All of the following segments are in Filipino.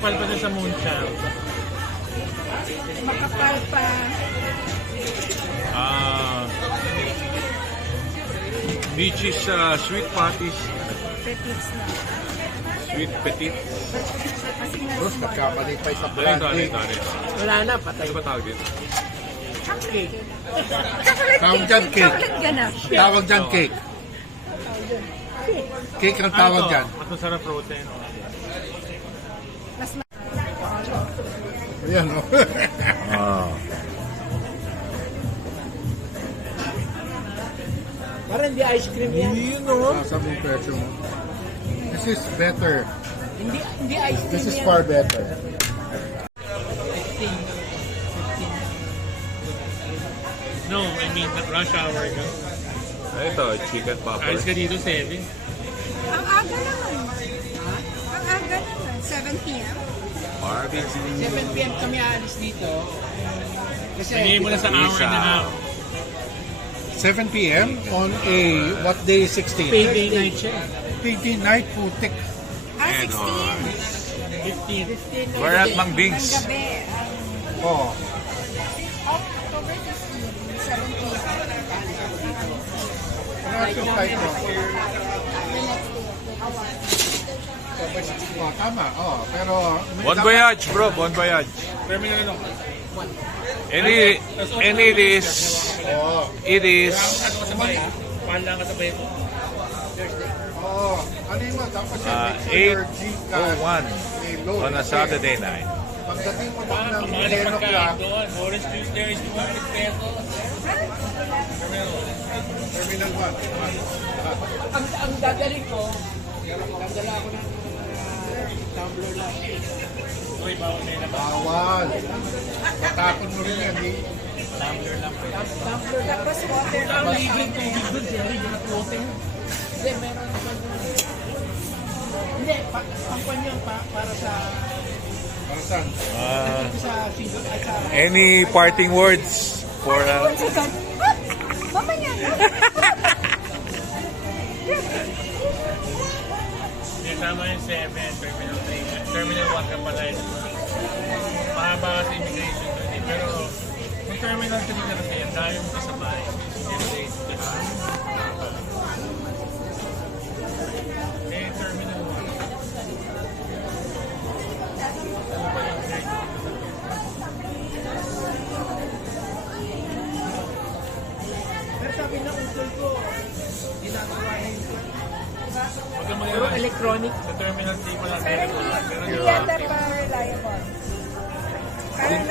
Makapal pa din sa Moonshine. Makapal pa. Beaches, sweet patties. Petits na. Sweet petit. Bros, nagkamalipay sa Ano branding. Wala na, patay. Ano ba tawag dito? Cupcake. Tawag dyan, cake. Chocolate ganap. Tawag dyan, cake. Cake ang tawag dyan. Mas masarap protein. Mas Ayan, o. Parang hindi ice cream yan. Yun, o. Sabi yung presyo mo. This is better. Hindi ice cream This is yan. far better. 15. No, I mean, rush hour ka. Ito, chicken Alis poppers. ka dito 7. ang aga naman. Ang aga naman. 7 p.m. Barbecue. 7 p.m. kami aalis dito. Kasi Bigay mo na sa hour and a half. 7 p.m. on a, what day is 16? Payday night siya. Payday night, putik. Ah, 16. 15. We're at Mang Ang Biggs. gabi. Oh. October 15. 7 p.m. Ano yung flight mo? Oh, tama, oh. Pero... Bon voyage, bro. Bon voyage. Terminal ano? And it is... Oh, It is... Ano kasabay? Pahan lang kasabay ko. oh. Ano yung mga tapos yung make sure your Gcash 8:01 may load. on a Saturday night. Pagdating mo lang ng Mahal 10 yung o'clock, pagkain doon. Orange juice there is 200 pesos. Terminal 1. ang dadaling ko, dadala ako ng tumbler lang. Uy, bawal na yun. Bawal. Matapon mo rin yan, eh. Tumbler lang. Tapos water. Ang liging tubig doon, Jerry. Yung floating. Hindi, meron naman. Hindi, pangkwan yun para sa Para saan? sa single at sa Any parting words for... Mamaya na. Kasama yung 7, Terminal 3. Terminal 1 ka pala yun. Mahaba kasi immigration doon eh. Pero kung Terminal 3 na kasi yan, dahil mo kasabay. Every day. Eh, Terminal 1. pero sabi na uncle ko, ginagawa yun. Huwag kang Pero mag-alala. electronic. Sa Terminal 3 mo lang meron ko lang. Pero Hindi yung yata pa reliable. Parang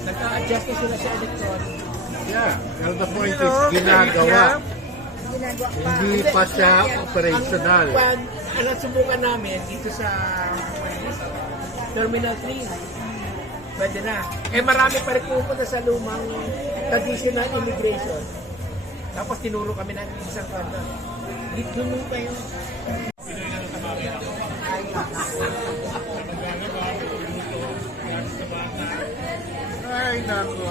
Nagka-adjust na sila sa electronic. Yeah. Well, the point is, ginagawa. ginagawa pa. Hindi pa siya operational. Ang subukan namin dito sa Terminal 3. Pwede na. Eh marami pa rin pupunta sa lumang traditional immigration. Tapos tinuro kami ng isang kanta. Dito nung pa yung... Ay, nako.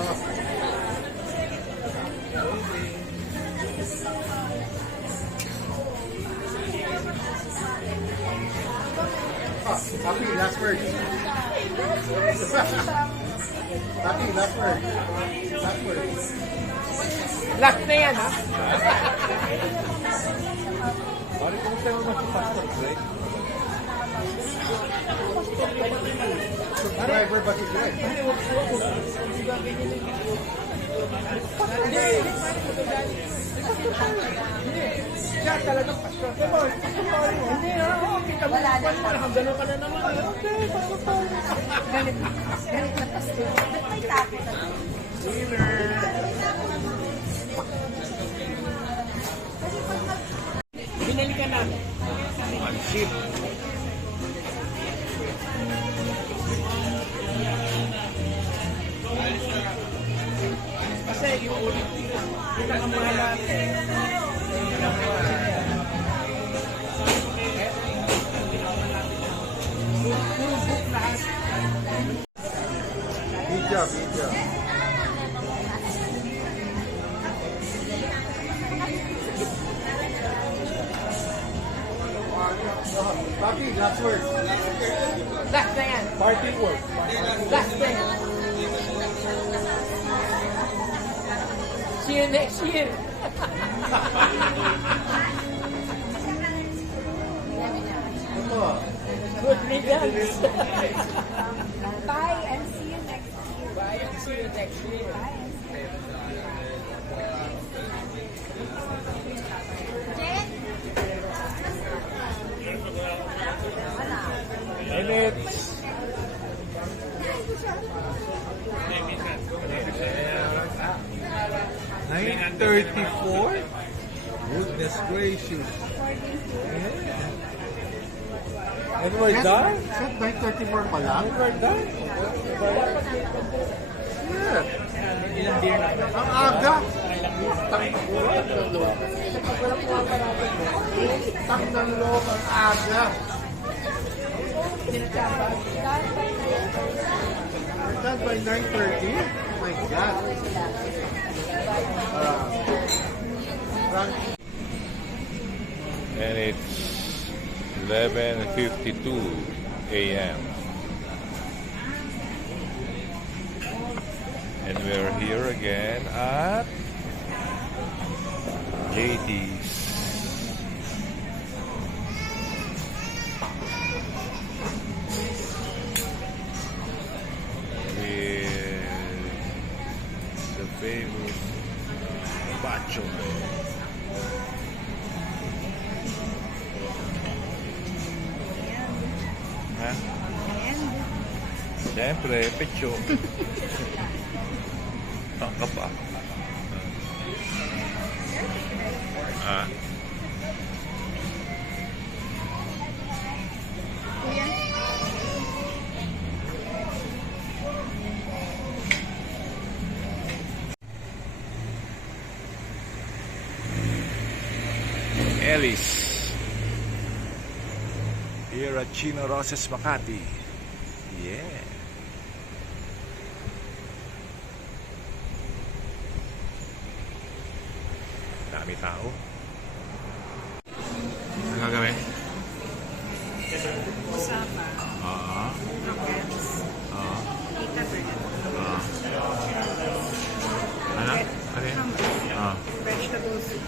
Happy, last word. Happy, last word. Last word. Last na yan, ha? Subscriber ba si Greg? Siya talagang pastor. Hindi, ha? Kita mo na pa naman. Gano'n ka na naman. Okay, Galit na pastor. Ba't may tapo na to? binali ka namin. On ship. Kasi yung ulit, pinakamahal natin. Puro book lahat. Video, video. Papi, last word. Last na yan. Parting words. Last na yan. See you next year. Good riddance. Bye and see you next year. Bye and see you next year. Bye and see you. Jen? And it's 9:34. Goodness gracious. And we're done? Set 9:34 pa lang? And we're done? Yeah. Ang aga. Tang ng loob ang aga. Done by 9:30? Oh my God. And it's 11:52 a.m. And we're here again at JT's. With the famous Bacho. Ha? Siyempre, pecho. Tangka pa. Ah. Ellis. Here at Chino Roses, Makati. Yeah. Dami tao. Ano gagawin? Usama. Rockets. Tita bread. Ano? Ano yan? Vegetable soup.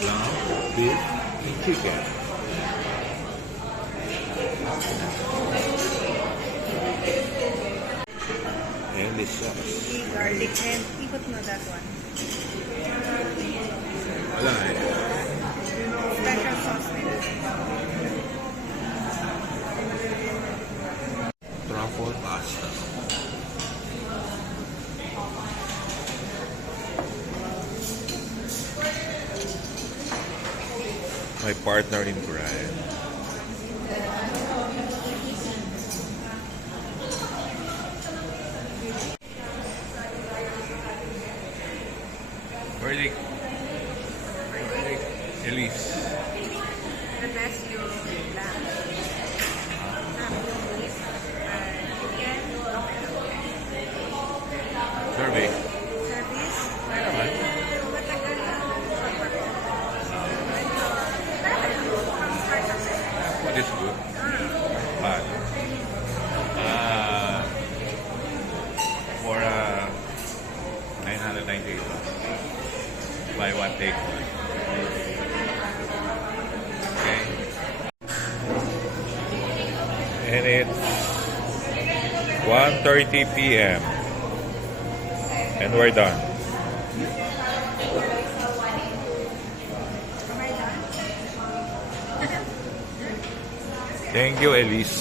Lamb, beef, and chicken. And the sauce. Garlic and ikot mo that one. Wala eh. Special sauce nila. Truffle pasta. My partner in crime. Verdict. Elise. The best yung lamb. Beef, chicken, Survey. service. Naman. Matagal lang. What is good? But for 998 buy one take one. Okay. And it's 1:30 p.m. and we're done. Thank you, Elise.